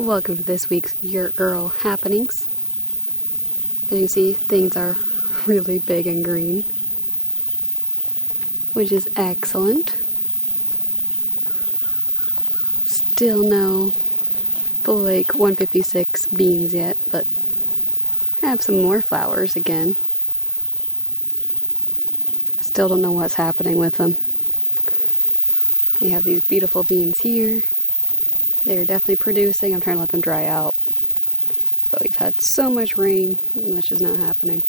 Welcome to this week's Yurtgurl happenings. As you can see, things are really big and green, which is excellent. Still no full like 156 beans yet, but have some more flowers again. Still don't know what's happening with them. We have these beautiful beans here. They're definitely producing. I'm trying to let them dry out. But we've had so much rain, and that's just not happening.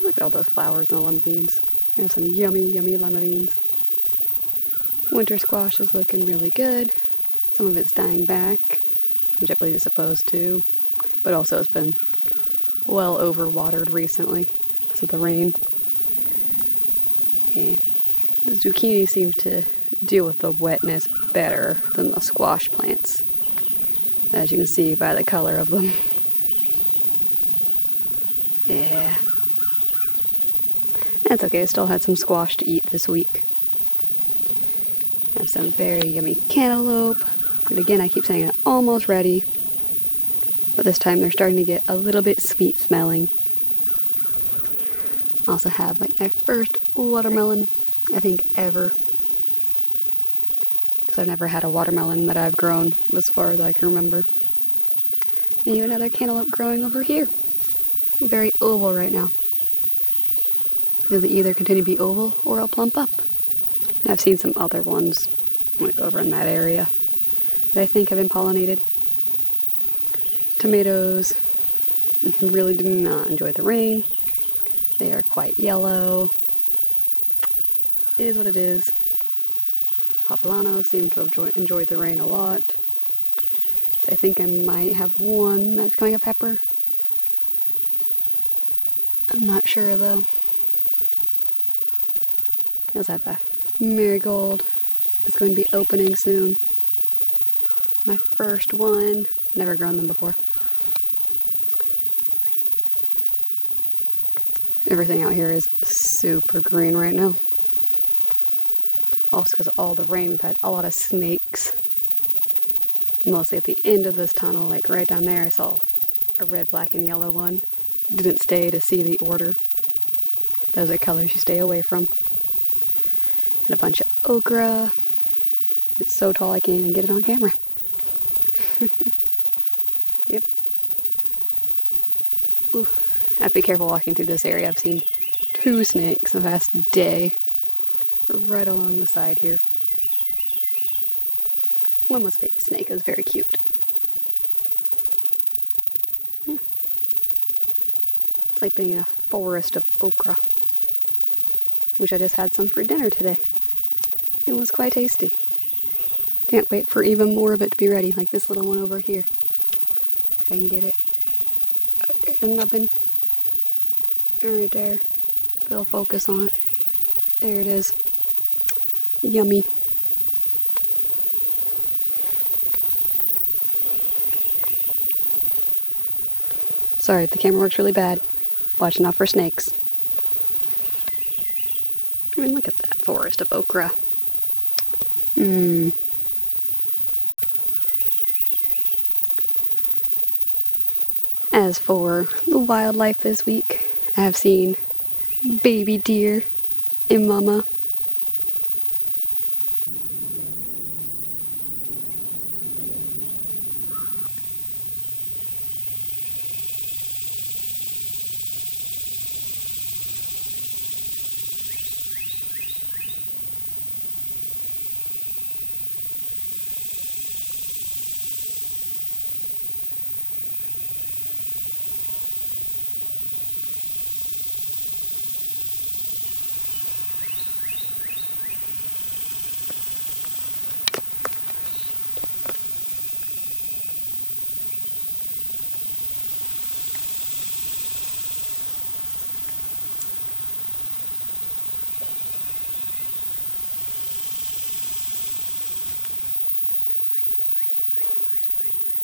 Look at all those flowers and the lima beans. We have some yummy, yummy lima beans. Winter squash is looking really good. Some of it's dying back, which I believe is supposed to. But also it's been well overwatered recently because of the rain. Yeah. The zucchini seems to deal with the wetness better than the squash plants, as you can see by the color of them. Yeah. That's okay, I still had some squash to eat this week. I have some very yummy cantaloupe. And again, I keep saying I'm almost ready, but this time they're starting to get a little bit sweet smelling. Also have like my first watermelon, I think, ever. Because I've never had a watermelon that I've grown as far as I can remember. And you have another cantaloupe growing over here. Very oval right now. They'll either continue to be oval or I'll plump up. And I've seen some other ones like over in that area that I think have been pollinated. Tomatoes really do not enjoy the rain. They are quite yellow. It is what it is. Popolanos seem to have enjoyed the rain a lot. So I think I might have one that's becoming a pepper. I'm not sure though. I also have a marigold that's going to be opening soon. My first one. Never grown them before. Everything out here is super green right now. Also because of all the rain, we've had a lot of snakes. Mostly at the end of this tunnel, like right down there, I saw a red, black, and yellow one. Didn't stay to see the order. Those are colors you stay away from. And a bunch of okra. It's so tall I can't even get it on camera. Yep. Ooh. I have to be careful walking through this area. I've seen 2 snakes in the past day right along the side here. One was a baby snake. It was very cute. It's like being in a forest of okra, which I just had some for dinner today. It was quite tasty. Can't wait for even more of it to be ready, like this little one over here. If I can get it. Oh, there's a nubbin. Right there. It'll focus on it. There it is. Yummy. Sorry, the camera works really bad. Watching out for snakes. I mean, look at that forest of okra. As for the wildlife this week, I have seen baby deer and mama.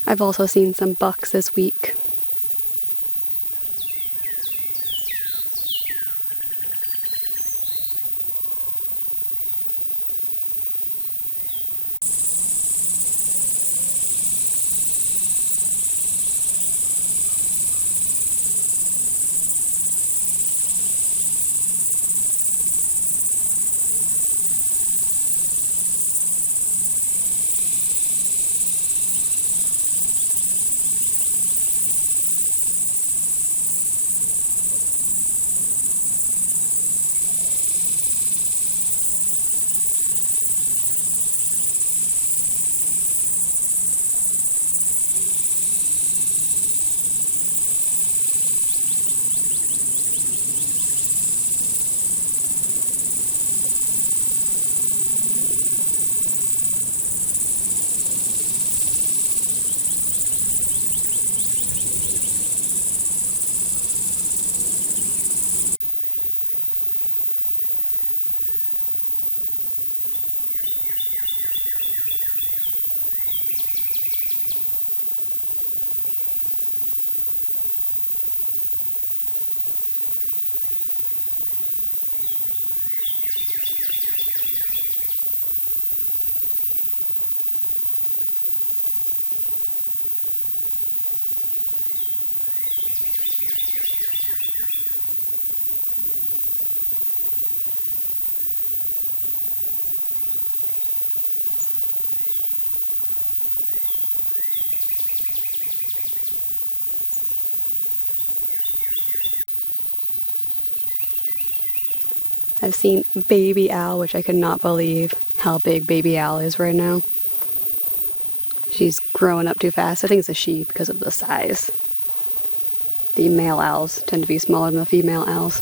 I've also seen some bucks this week. I've seen baby owl, which I could not believe how big baby owl is right now. She's growing up too fast. I think it's a she because of the size. The male owls tend to be smaller than the female owls.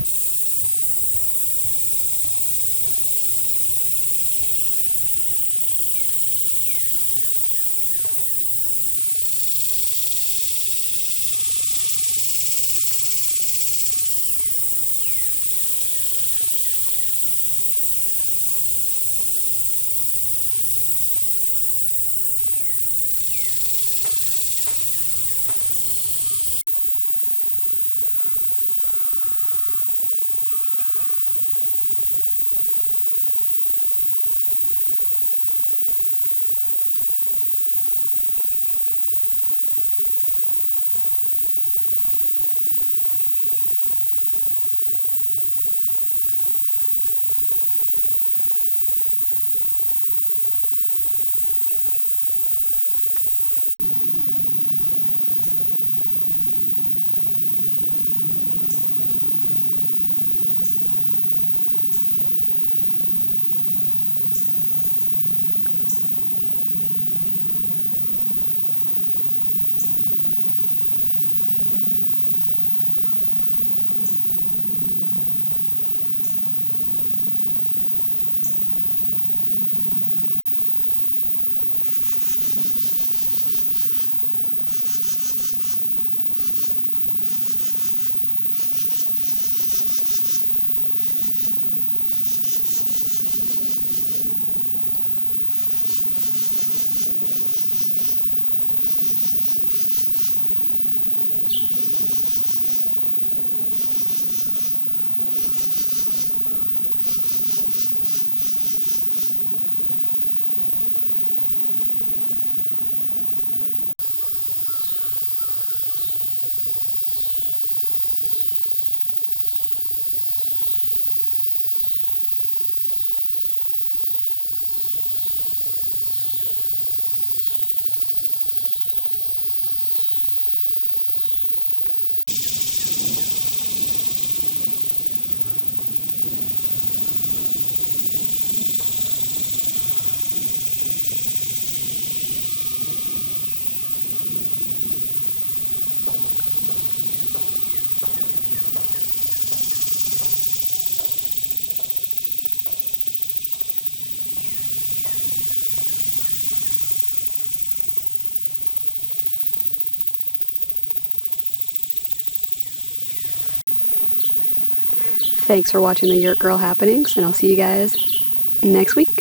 Thanks for watching the Yurtgurl happenings, and I'll see you guys next week.